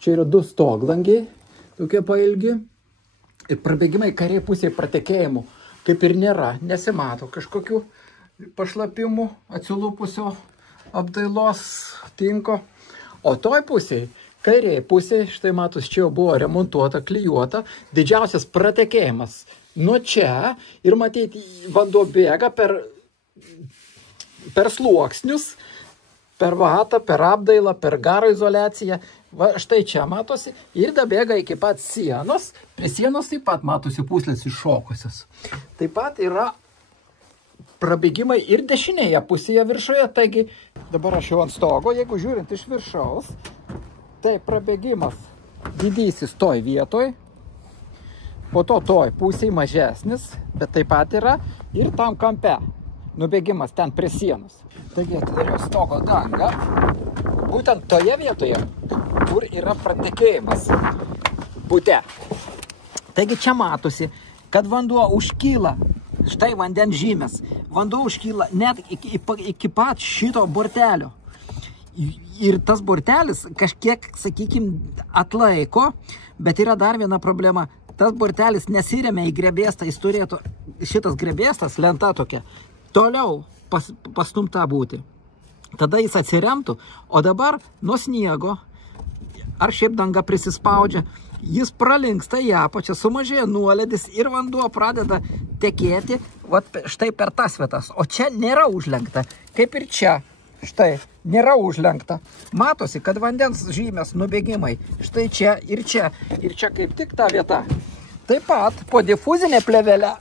Čia yra 2 stoglangiai, tokie pailgi. Ir prabėgimai kairėje pusėje pratekėjimų kaip ir nėra, nesimato kažkokių pašlapimų, atsilupusio apdailos tinko. O toj pusėje, kairėje pusėje, štai matus, čia jau buvo remontuota, klijuota, didžiausias pratekėjimas nuo čia ir matyti vanduo bėga per sluoksnius, per vatą, per apdailą, per garo izoliaciją. Va, štai čia matosi ir dabėga iki pat sienos. Prie sienos taip pat matosi pūslės iššokusios. Taip pat yra prabėgimai ir dešinėje pusėje viršuje. Taigi dabar aš jau ant stogo, jeigu žiūrint iš viršaus, tai prabėgimas didysis toj vietoj, po to toj pusėje mažesnis, bet taip pat yra ir tam kampe nubėgimas ten prie sienos. Taigi atidariau stogo dangą, būtent toje vietoje, kur yra pratekėjimas bute. Taigi čia matosi, kad vanduo užkyla, štai vandens žymės, vanduo užkyla net iki pat šito bortelio. Ir tas bortelis kažkiek, sakykime, atlaiko, bet yra dar viena problema. Tas bortelis nesiremia į grebėstą, jis turėtų, šitas grebėstas, lenta tokia, toliau pastumta būti. Tada jis atsiremtų, o dabar nuo sniego, ar šiaip danga prisispaudžia, jis pralinksta į apačią, sumažėja nuolėdis ir vanduo pradeda tekėti štai per tas vietas. O čia nėra užlenkta, kaip ir čia, štai, nėra užlenkta. Matosi, kad vandens žymės nubėgimai, štai čia ir čia kaip tik ta vieta. Taip pat po difuzinė plėvelė,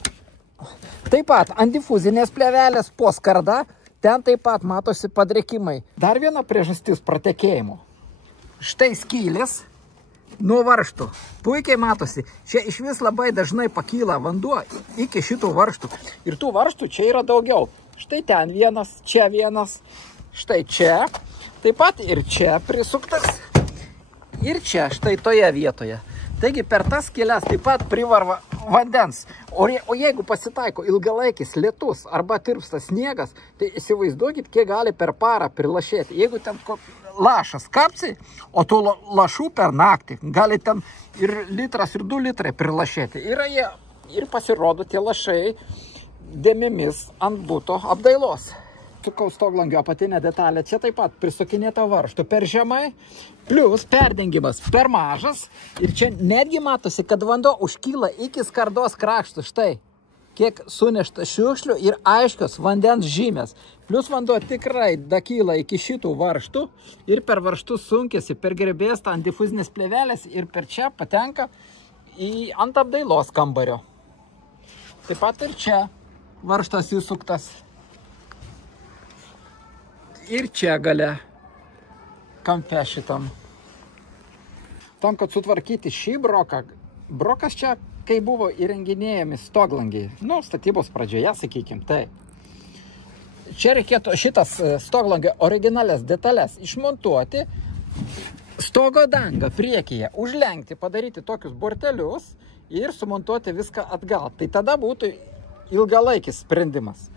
taip pat ant difuzinės plėvelės po skarda, ten taip pat matosi padrėkimai. Dar viena priežastis pratekėjimo. Štai skylės nuo varžtų. Puikiai matosi. Čia iš vis labai dažnai pakyla vanduo iki šitų varžtų. Ir tų varžtų čia yra daugiau. Štai ten vienas, čia vienas, štai čia. Taip pat ir čia prisuktas. Ir čia, štai toje vietoje. Taigi per tas skylės taip pat privarva vandens. O jeigu pasitaiko ilgalaikis lietus arba tirpstas sniegas, tai įsivaizduokit, kiek gali per parą prilašėti. Jeigu ten lašas kapsi, o tų lašų per naktį, gali ten ir litras, ir 2 litrai prilašėti. Ir pasirodo tie lašai dėmėmis ant buto apdailos. Sukau stoglangio apatinę detalę, čia taip pat prisukinėta varžtų per žemai, plus perdengimas per mažas ir čia netgi matosi, kad vanduo užkyla iki skardos kraštų, štai, kiek sunešta šiukšlių ir aiškios vandens žymės, plus vanduo tikrai dakyla iki šitų varžtų ir per varžtus sunkėsi per grebėstą ant difuzinės plėvelės ir per čia patenka ant apdailos kambario. Taip pat ir čia varžtas įsuktas. Ir čia gale kampe šitam. Tam, kad sutvarkyti šį broką, brokas čia, kai buvo įrenginėjami stoglangiai, statybos pradžioje, sakykim, tai. Čia reikėtų šitas stoglangio originalias detalės išmontuoti, stogo dangą priekyje užlenkti, padaryti tokius bortelius ir sumontuoti viską atgal. Tai tada būtų ilgalaikis sprendimas.